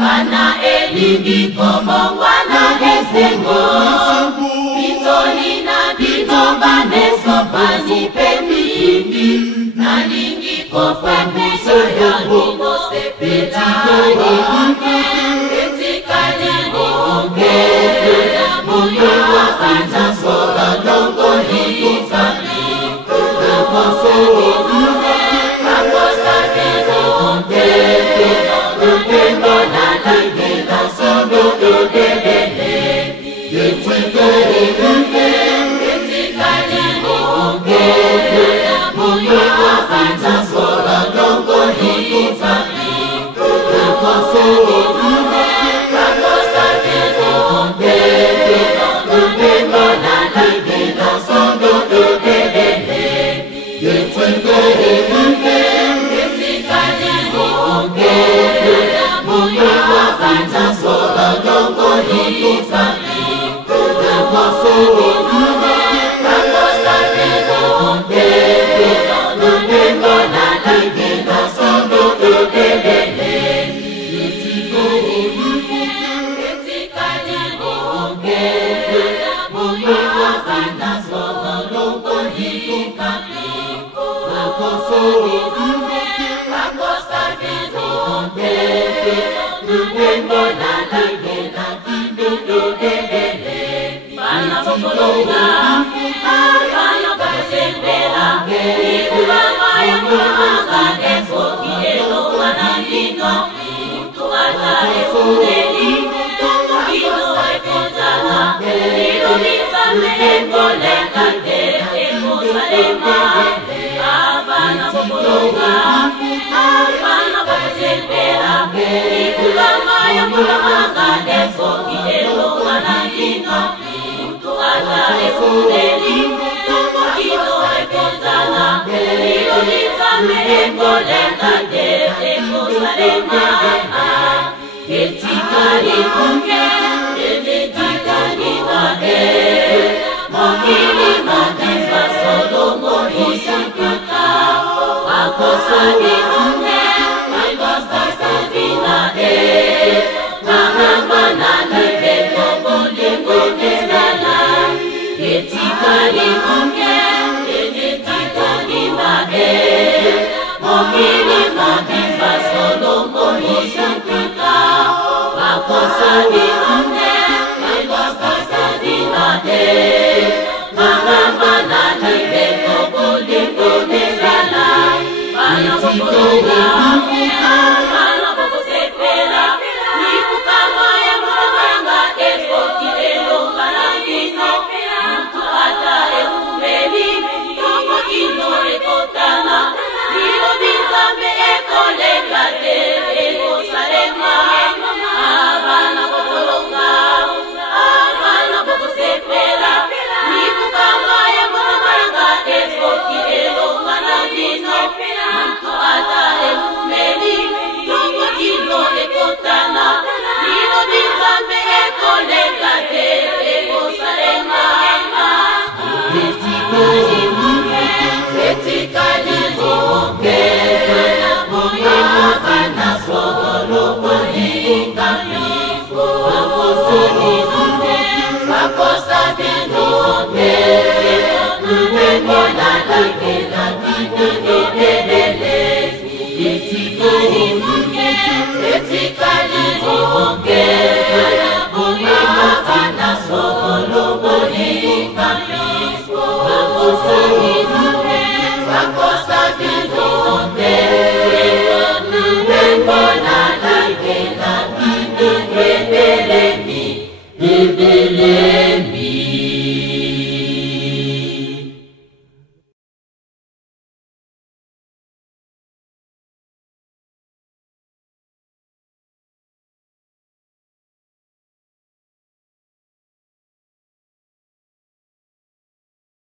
Ana lingi komo wana esengo Bitolina bitoba nesopani pemindi Na lingi kofa muso ya nino sepeta Nihonge Etikani nihonge Muyo wakata sola dongo hikami Nakosa nihonge Nakosa nihonge Nutengo na lingi na sondo udebele Etika nihonge Etikani nihonge Muyo wakata sola dongo hikami Nakosa nihonge Nakosa nihonge Nutengo na lingi na sondo udebele Etika nihonge Etikani nihonge Muyo wakata sola dongo hikami Nakosa nihonge Nakosa nihonge Nutengo na lingi na sondo udebele Etikani nihonge Muyo wakata sola dongo hikami Nakosa nihonge Nakosa nihonge Nutengo na lingi na sondo udebele Bana bokolonga Bana bakasembela Ikubanga ya mwanga Eso kielo wanandino Mutu atare uneli Tungu kino ekotana Nilo nitame ekolenga Eko salema Bana bokolonga Bana bakasembela Ikubanga ya mwanga Eso kielo wanandino Atare uneli Tungu kino ekotana Nilo nitame ekolenga Eko salema Etika nihonge Etika nihonge Mokili makifa Solomo hisikuka Wakosa nihonge Wakosa sabina Nangangwana nipe Kobo lengo mesala Etika nihonge Etika nihonge Mokili makifa Solomo hisikuka Wakosa nihonge Wakosa sabina Nangangwana nipe Kobo lengo mesala Bana bokolonga Bana bokosepela Nikukama ya mwanga Efo kilelo balangino Mutu atare umeli Tongo kino ekotana Nilo bitame ekolenga Eko salema Bana bokolonga Bana bokosepela Nikukama ya mwanga Efo kilelo balangino Mutu atare umeli Tongo kino ekotana Nilo bitame ekolenga Eko salema Etika nihonge Muyo wakata sola hikami Nakosa nihonge Nakosa nihonge Nutengo na lingi na sondo udebele Etika nihonge Etika nihonge Muyo wakata sola hikami Nakosa nihonge Nakosa nihonge Nutengo na lingi na sondo udebele